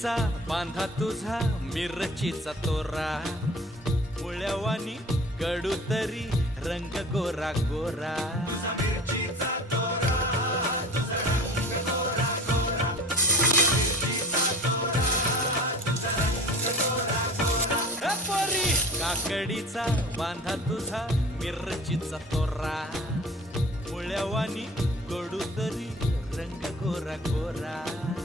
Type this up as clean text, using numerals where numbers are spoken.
काकडीचा बांधा तुझा मिरचीचा तोरा, मुळ्यावानी कडू तरी रंग गोरा गोरा. पोरी काकडीचा बांधा तुझा मिरचीचा तोरा, मुळ्यावानी कडू तरी रंग गोरा गोरा.